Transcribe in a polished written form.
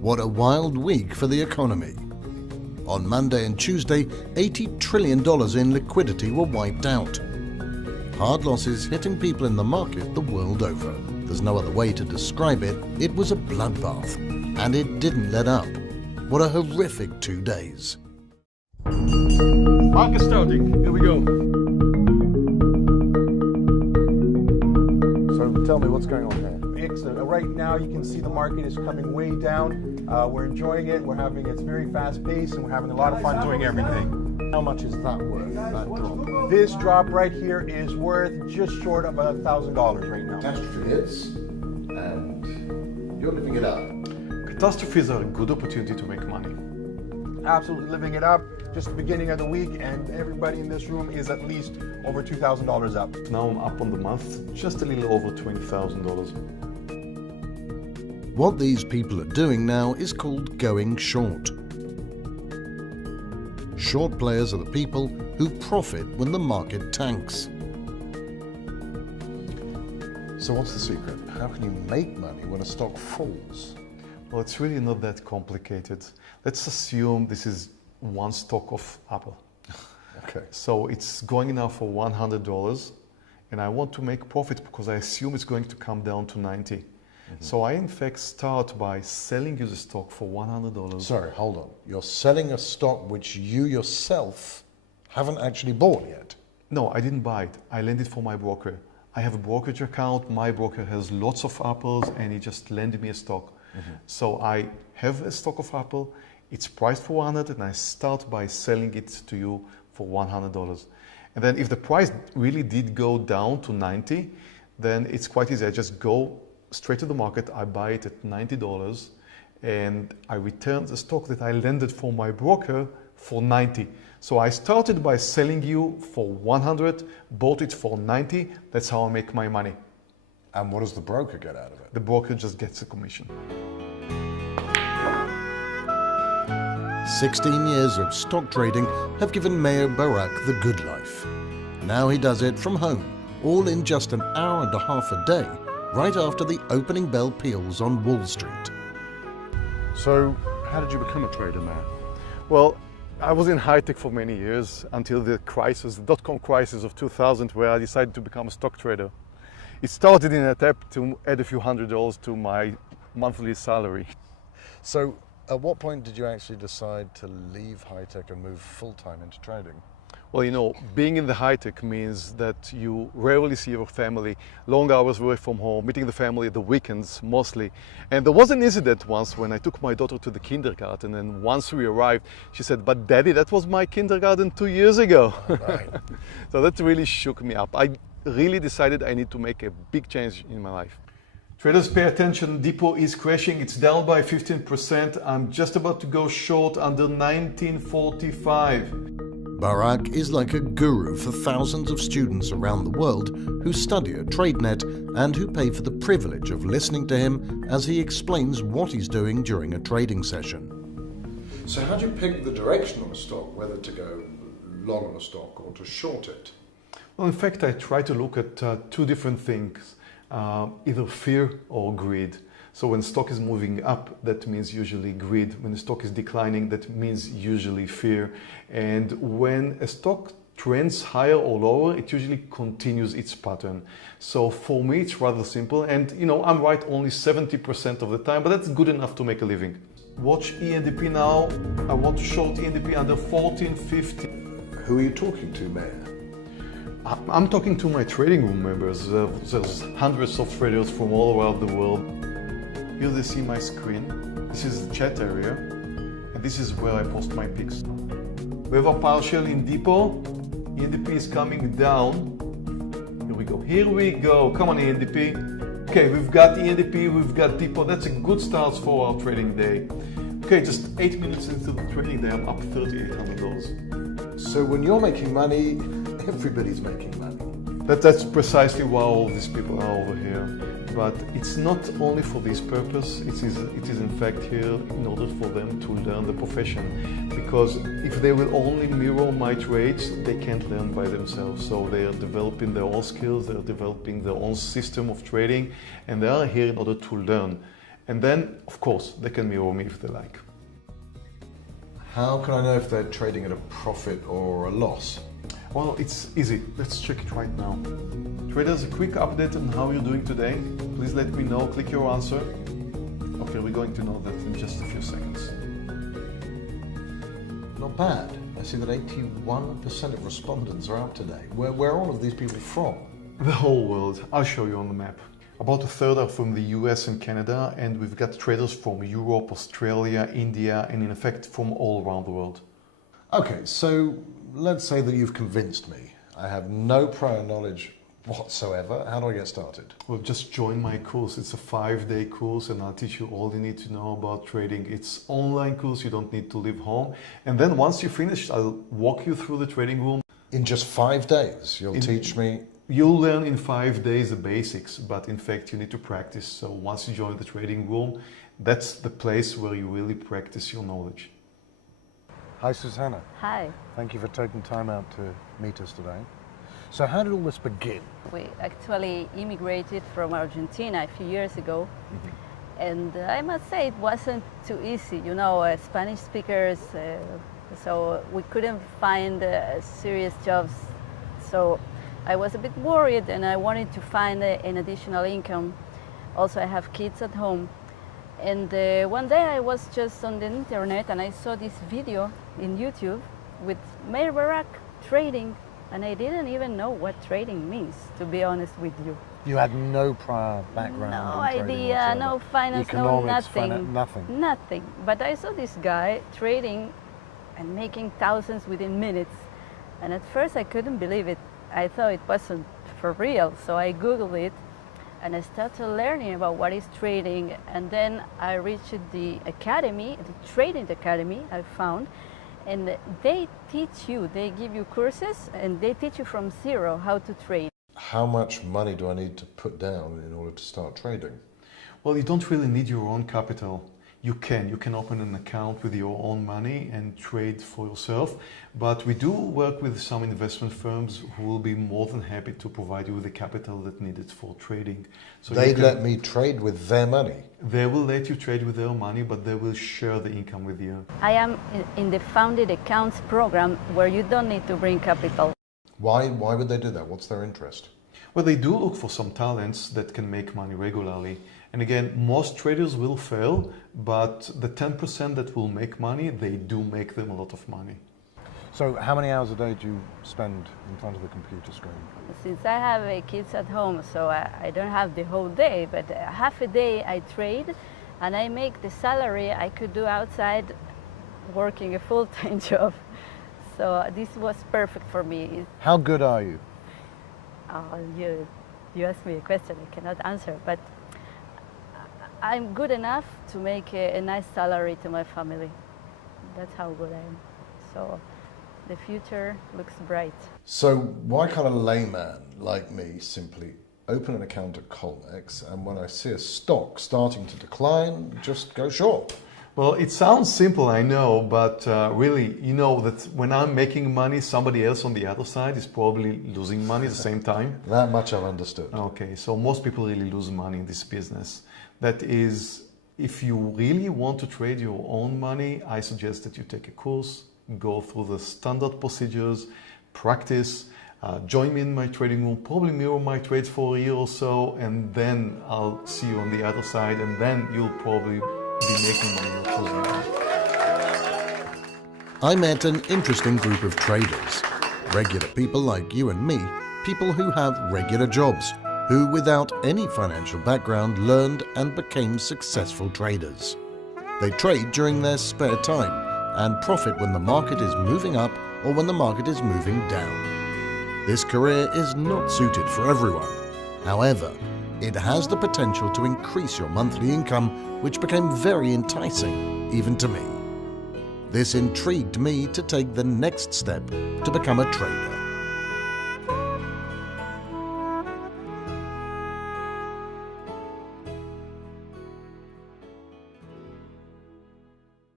What a wild week for the economy. On Monday and Tuesday, $80 trillion in liquidity were wiped out. Hard losses hitting people in the market the world over. There's no other way to describe it. It was a bloodbath, and it didn't let up. What a horrific 2 days. Market starting, here we go. So tell me what's going on here. Right now you can see the market is coming way down. We're enjoying it, it's very fast paced, and we're having a lot of fun doing everything. How much is that worth, that drop? This drop right here is worth just short of $1,000 right now. Catastrophe hits, and you're living it up. Catastrophes are a good opportunity to make money. Absolutely living it up. Just the beginning of the week, and everybody in this room is at least over $2,000 up. Now I'm up on the month, just a little over $20,000. What these people are doing now is called going short. Short players are the people who profit when the market tanks. So what's the secret? How can you make money when a stock falls? Well, it's really not that complicated. Let's assume this is one stock of Apple. Okay. So it's going now for $100, and I want to make profit because I assume it's going to come down to 90. So I in fact start by selling you the stock for $100. Sorry, hold on. You're selling a stock which you yourself haven't actually bought yet. No, I didn't buy it. I lent it for my broker. I have a brokerage account. My broker has lots of Apples, and he just lended me a stock. So I have a stock of Apple. It's priced for 100, and I start by selling it to you for $100. And then if the price really did go down to 90, then it's quite easy. I just go straight to the market, I buy it at $90, and I return the stock that I lended for my broker for 90. So I started by selling you for 100, bought it for 90. That's how I make my money. And what does the broker get out of it? The broker just gets a commission. 16 years of stock trading have given Meir Barak the good life. Now he does it from home, all in just an hour and a half a day, right after the opening bell peals on Wall Street. So how did you become a trader, Meir? Well, I was in high tech for many years until the crisis, the dot-com crisis of 2000, where I decided to become a stock trader. It started in an attempt to add a few $100s to my monthly salary. So at what point did you actually decide to leave high tech and move full-time into trading? Well, you know, being in the high tech means that you rarely see your family, long hours away from home, meeting the family at the weekends mostly. And there was an incident once when I took my daughter to the kindergarten, and once we arrived, she said, "But Daddy, that was my kindergarten 2 years ago." Right. So that really shook me up. I really decided I need to make a big change in my life. Traders, pay attention. Depot is crashing. It's down by 15%. I'm just about to go short under 1945. Barak is like a guru for thousands of students around the world who study at TradeNet and who pay for the privilege of listening to him as he explains what he's doing during a trading session. So how do you pick the direction of a stock, whether to go long on a stock or to short it? Well, in fact, I try to look at two different things, either fear or greed. So when stock is moving up, that means usually greed. When the stock is declining, that means usually fear. And when a stock trends higher or lower, it usually continues its pattern. So for me, it's rather simple. And you know, I'm right only 70% of the time, but that's good enough to make a living. Watch ENDP now. I want to short ENDP under 1450. Who are you talking to, Meir? I'm talking to my trading room members. There's hundreds of traders from all around the world. Here they see my screen. This is the chat area, and this is where I post my picks. We have a partial in Depot. ENDP is coming down. Here we go. Here we go. Come on, ENDP. Okay, we've got ENDP, we've got Depot. That's a good start for our trading day. Okay, just 8 minutes into the trading day, I'm up $3,800. So when you're making money, everybody's making money. That's precisely why all these people are over here. But it's not only for this purpose, it is in fact here in order for them to learn the profession. Because if they will only mirror my trades, they can't learn by themselves. So they are developing their own skills, they are developing their own system of trading, and they are here in order to learn. And then, of course, they can mirror me if they like. How can I know if they're trading at a profit or a loss? Well, it's easy. Let's check it right now. Traders, a quick update on how you're doing today. Please let me know. Click your answer. Okay, we're going to know that in just a few seconds. Not bad. I see that 81% of respondents are out today. Where are all of these people from? The whole world. I'll show you on the map. About a third are from the US and Canada, and we've got traders from Europe, Australia, India, and in effect from all around the world. Okay, so let's say that you've convinced me. I have no prior knowledge whatsoever. How do I get started? Well, just join my course. It's a 5-day course, and I'll teach you all you need to know about trading. It's online course. You don't need to leave home. And then once you finish, I'll walk you through the trading room. In just 5 days, you'll teach me. You'll learn in 5 days the basics, but in fact you need to practice. So once you join the trading room, that's the place where you really practice your knowledge. Hi, Susanna. Hi. Thank you for taking time out to meet us today. So how did all this begin? We actually immigrated from Argentina a few years ago. And I must say it wasn't too easy. You know, Spanish speakers, so we couldn't find serious jobs. So I was a bit worried and I wanted to find an additional income. Also, I have kids at home. And one day I was just on the internet and I saw this video in YouTube with Meir Barak trading, and I didn't even know what trading means, to be honest with you. You had no prior background No in trading idea, whatsoever. no finance, no Economics, nothing. nothing. Nothing. But I saw this guy trading and making thousands within minutes. And at first I couldn't believe it. I thought it wasn't for real. So I Googled it and I started learning about what is trading. And then I reached the academy, the trading academy I found. And they teach you, they give you courses and they teach you from zero how to trade. How much money do I need to put down in order to start trading? Well, you don't really need your own capital. You can open an account with your own money and trade for yourself. But we do work with some investment firms who will be more than happy to provide you with the capital that needed for trading. So They let me trade with their money? They will let you trade with their money, but they will share the income with you. I am in the Founded Accounts program where you don't need to bring capital. Why would they do that? What's their interest? Well, they do look for some talents that can make money regularly. And again, most traders will fail, but the 10% that will make money, they do make them a lot of money. So how many hours a day do you spend in front of the computer screen? Since I have kids at home, so I don't have the whole day, but half a day I trade and I make the salary I could do outside working a full-time job. So this was perfect for me. How good are you? You asked me a question I cannot answer, but I'm good enough to make a nice salary to my family. That's how good I am. So the future looks bright. So why can't a layman like me simply open an account at Colmex and when I see a stock starting to decline, just go short? Well, it sounds simple, I know, but really, you know that when I'm making money, somebody else on the other side is probably losing money at the same time. That much I've understood. Okay, so most people really lose money in this business. That is, if you really want to trade your own money, I suggest that you take a course, go through the standard procedures, practice, join me in my trading room, probably mirror my trades for a year or so, and then I'll see you on the other side, and then you'll probably be making money, not losing money. I met an interesting group of traders. Regular people like you and me, people who have regular jobs, who without any financial background learned and became successful traders. They trade during their spare time and profit when the market is moving up or when the market is moving down. This career is not suited for everyone. However, it has the potential to increase your monthly income, which became very enticing, even to me. This intrigued me to take the next step to become a trader.